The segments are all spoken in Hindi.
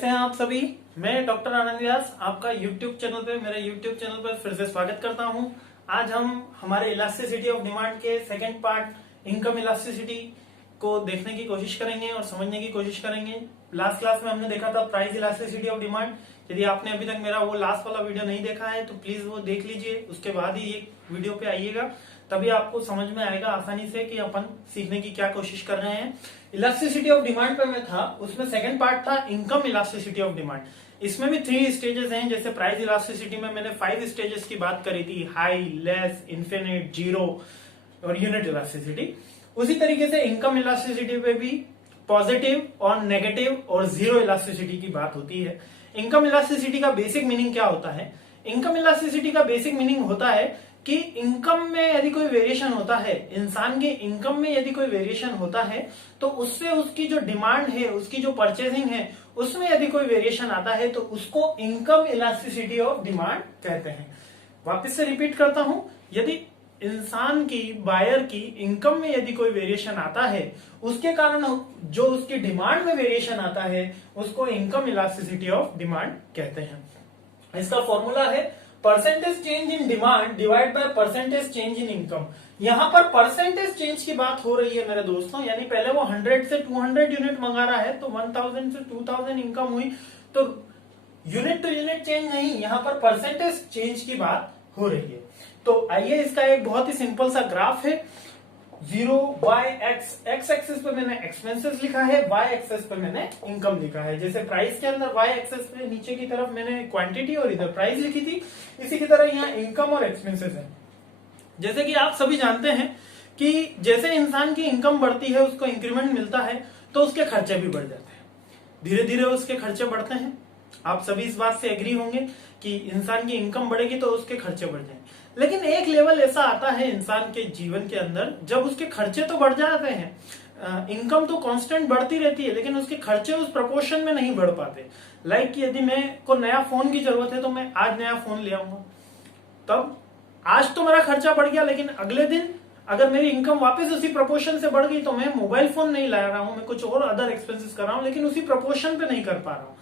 कैसे हैं आप सभी। मैं डॉक्टर आनंद व्यास आपका यूट्यूब चैनल पे मेरे यूट्यूब चैनल पर फिर से स्वागत करता हूं। आज हम हमारे इलास्टिसिटी ऑफ डिमांड के सेकंड पार्ट इनकम इलास्टिसिटी को देखने की कोशिश करेंगे और समझने की कोशिश करेंगे। लास्ट क्लास में हमने देखा था प्राइस इलास्टिसिटी ऑफ डिमांड। यदि आपने अभी तक मेरा वो लास्ट वाला वीडियो नहीं देखा है तो प्लीज वो देख लीजिए, उसके बाद ही एक वीडियो पे आइएगा, तभी आपको समझ में आएगा आसानी से कि अपन सीखने की क्या कोशिश कर रहे हैं। इलास्टिसिटी ऑफ डिमांड पे मैं था, उसमें सेकंड पार्ट था इनकम इलास्टिसिटी ऑफ डिमांड। इसमें भी 3 स्टेजेस हैं। जैसे प्राइस इलास्टिसिटी में मैंने 5 स्टेजेस की बात करी थी, हाई, लेस, इन्फिनिट, जीरो और यूनिट इलास्टिसिटी। उसी तरीके से इनकम इलास्टिसिटी पे भी पॉजिटिव और नेगेटिव और जीरो इलास्टिसिटी की बात होती है। इनकम इलास्टिसिटी का बेसिक मीनिंग क्या होता है? इनकम इलास्टिसिटी का बेसिक मीनिंग होता है कि इनकम में यदि कोई वेरिएशन होता है, इंसान के इनकम में यदि कोई वेरिएशन होता है तो उससे उसकी जो डिमांड है, उसकी जो परचेसिंग है, उसमें यदि कोई वेरिएशन आता है तो उसको इनकम इलास्टिसिटी ऑफ डिमांड कहते हैं। वापस से रिपीट करता हूं, यदि इंसान की, बायर की इनकम में यदि कोई वेरिएशन आता है, उसके कारण जो उसकी डिमांड में वेरिएशन आता है, उसको इनकम इलास्टिसिटी ऑफ डिमांड कहते हैं। इसका फॉर्मूला है percentage change in demand divide by percentage change in income. यहां पर परसेंटेज चेंज की बात हो रही है मेरे दोस्तों, यानी पहले वो 100 से 200 यूनिट मंगा रहा है तो 1000 से 2000 इनकम हुई, तो यूनिट टू यूनिट चेंज नहीं, यहां पर परसेंटेज चेंज की बात हो रही है। तो आइए, इसका एक बहुत ही सिंपल सा ग्राफ है। 0 बाय एक्स, एक्स एक्सेस पे मैंने एक्सपेंसेस लिखा है, वाई एक्सेस पे मैंने इनकम लिखा है। जैसे प्राइस के अंदर वाई एक्सेस पे नीचे की तरफ मैंने क्वांटिटी और इधर प्राइस लिखी थी, इसी की तरह यहाँ इनकम और एक्सपेंसेस है। जैसे कि आप सभी जानते हैं कि जैसे इंसान की इनकम बढ़ती है, उसको इंक्रीमेंट मिलता है, तो उसके खर्चे भी बढ़ जाते हैं, धीरे धीरे उसके खर्चे बढ़ते हैं। आप सभी इस बात से एग्री होंगे कि इंसान की इनकम बढ़ेगी तो उसके खर्चे बढ़ जाएंगे। लेकिन एक लेवल ऐसा आता है इंसान के जीवन के अंदर जब उसके खर्चे तो बढ़ जाते हैं, इनकम तो कांस्टेंट बढ़ती रहती है, लेकिन उसके खर्चे उस प्रोपोर्शन में नहीं बढ़ पाते। लाइक यदि मैं को नया फोन की जरूरत है तो मैं आज नया फोन ले आऊंगा, तब आज तो मेरा खर्चा बढ़ गया, लेकिन अगले दिन अगर मेरी इनकम वापस उसी प्रोपोर्शन से बढ़ गई तो मैं मोबाइल फोन नहीं ला रहा हूं, मैं कुछ और अदर एक्सपेंसेस कर रहा हूं, लेकिन उसी प्रोपोर्शन पे नहीं कर पा रहा हूं।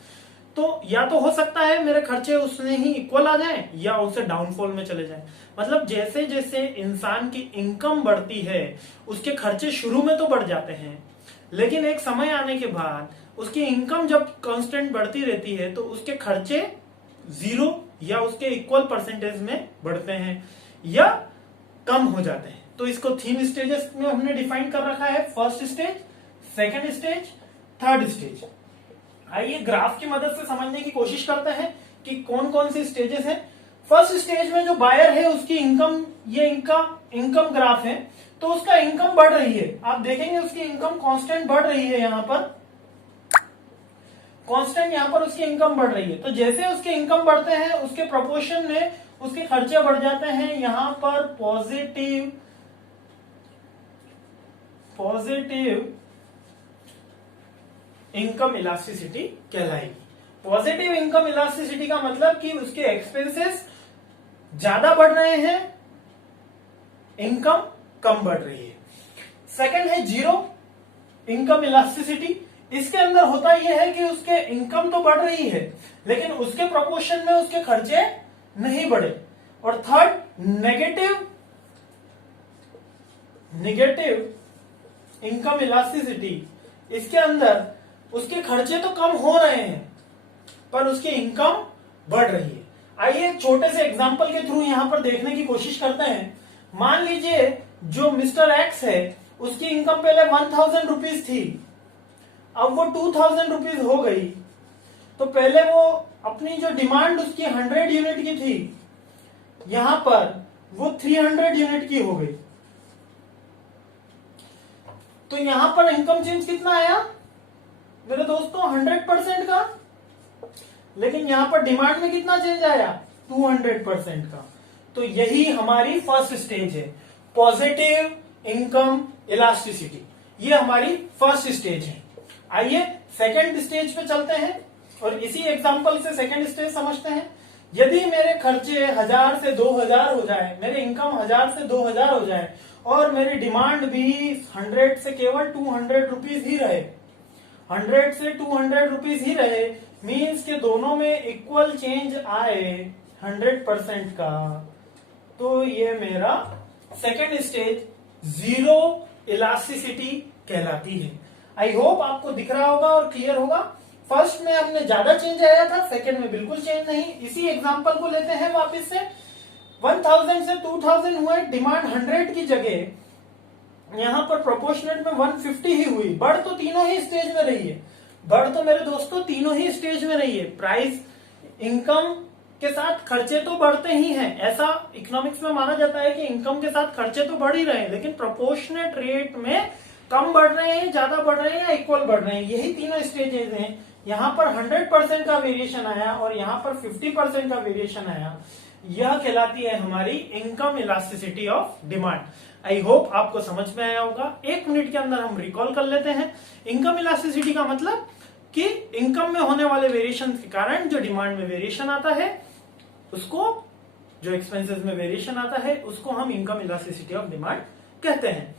तो या तो हो सकता है मेरे खर्चे उसने ही इक्वल आ जाएं या उससे डाउनफॉल में चले जाएं। मतलब जैसे जैसे इंसान की इनकम बढ़ती है, उसके खर्चे शुरू में तो बढ़ जाते हैं, लेकिन एक समय आने के बाद उसकी इनकम जब कांस्टेंट बढ़ती रहती है तो उसके खर्चे जीरो या उसके इक्वल परसेंटेज में बढ़ते हैं या कम हो जाते हैं। तो इसको 3 स्टेजेस में हमने डिफाइन कर रखा है, first stage, second stage, third stage. आइए ग्राफ की मदद से समझने की कोशिश करते हैं कि कौन कौन सी स्टेजेस हैं। फर्स्ट स्टेज में जो बायर है उसकी इनकम, ये इनकम ग्राफ है, तो उसका इनकम बढ़ रही है। आप देखेंगे उसकी इनकम कांस्टेंट बढ़ रही है, यहां पर कांस्टेंट, यहां पर उसकी इनकम बढ़ रही है। तो जैसे उसके इनकम बढ़ते हैं उसके प्रोपोर्शन में उसके खर्चे बढ़ जाते हैं। यहां पर पॉजिटिव इनकम इलास्टिसिटी कहलाएगी। पॉजिटिव इनकम इलास्टिसिटी का मतलब कि उसके एक्सपेंसेस ज्यादा बढ़ रहे हैं, इनकम कम बढ़ रही है। सेकंड है जीरो इनकम इलास्टिसिटी। इसके अंदर होता यह है कि उसके इनकम तो बढ़ रही है, लेकिन उसके प्रोपोर्शन में उसके खर्चे नहीं बढ़े। और थर्ड नेगेटिव इनकम इलास्टिसिटी। इसके अंदर उसके खर्चे तो कम हो रहे हैं पर उसकी इनकम बढ़ रही है। आइए एक छोटे से एग्जांपल के थ्रू यहां पर देखने की कोशिश करते हैं। मान लीजिए जो मिस्टर एक्स है उसकी इनकम पहले 1000 रुपीज थी, अब वो 2000 रुपीज हो गई। तो पहले वो अपनी जो डिमांड उसकी 100 यूनिट की थी, यहां पर वो 300 यूनिट की हो गई। तो यहां पर इनकम चेंज कितना आया मेरे दोस्तों? 100% का। लेकिन यहां पर डिमांड में कितना चेंज आया? 200% का। तो यही हमारी फर्स्ट स्टेज है, पॉजिटिव इनकम इलास्टिसिटी। ये हमारी फर्स्ट स्टेज है। आइए सेकंड स्टेज पे चलते हैं और इसी एग्जांपल से सेकंड स्टेज समझते हैं। यदि मेरे खर्चे 1000 से 2000 हो जाए, मेरे इनकम 1000 से 2000 हो जाए और मेरी डिमांड भी 100 से केवल 200 रुपीज ही रहे, 100 से 200 रुपीज ही रहे, मीन्स के दोनों में इक्वल चेंज आए 100% का, तो ये मेरा सेकेंड स्टेज जीरो इलास्टिसिटी कहलाती है। आई होप आपको दिख रहा होगा और क्लियर होगा। फर्स्ट में हमने ज्यादा चेंज आया था, सेकेंड में बिल्कुल चेंज नहीं। इसी एग्जांपल को लेते हैं वापस से। 1000 से 2000 हुआ, डिमांड 100 की जगह यहां पर प्रोपोर्शनेट में 150 ही हुई। बढ़ तो तीनों ही स्टेज में रही है, बढ़ तो मेरे दोस्तों तीनों ही स्टेज में रही है। प्राइस इनकम के साथ खर्चे तो बढ़ते ही हैं, ऐसा इकोनॉमिक्स में माना जाता है कि इनकम के साथ खर्चे तो बढ़ ही रहे हैं, लेकिन प्रोपोर्शनेट रेट में कम बढ़ रहे हैं, ज्यादा बढ़ रहे हैं या इक्वल बढ़ रहे हैं, यही तीनों स्टेजेस हैं। यहाँ पर 100% का वेरिएशन आया और यहाँ पर 50% का वेरिएशन आया, यह कहलाती है हमारी income elasticity of demand. I hope आपको समझ में आया होगा। 1 मिनट के अंदर हम रिकॉल कर लेते हैं। इनकम इलास्टिसिटी का मतलब कि इनकम में होने वाले वेरिएशन के कारण जो डिमांड में वेरिएशन आता है, उसको, जो एक्सपेंसेस में वेरिएशन आता है, उसको हम इनकम इलास्टिसिटी ऑफ डिमांड कहते हैं।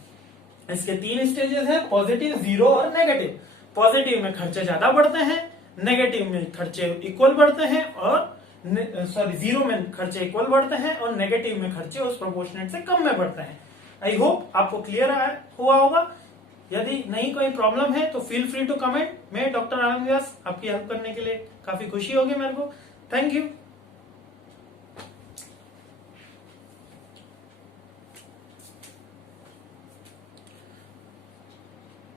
इसके 3 स्टेजेस हैं, पॉजिटिव, जीरो और नेगेटिव। पॉजिटिव में खर्चे ज्यादा बढ़ते हैं, नेगेटिव में खर्चे इक्वल बढ़ते हैं, और जीरो में खर्चे इक्वल बढ़ते हैं और नेगेटिव में खर्चे उस प्रोपोर्शनेट से कम में बढ़ते हैं। आई होप आपको क्लियर हुआ होगा। यदि नहीं कोई प्रॉब्लम है तो फील फ्री टू कमेंट। मैं डॉक्टर आनंद व्यास आपकी हेल्प करने के लिए काफी खुशी होगी मेरे को। Thank you.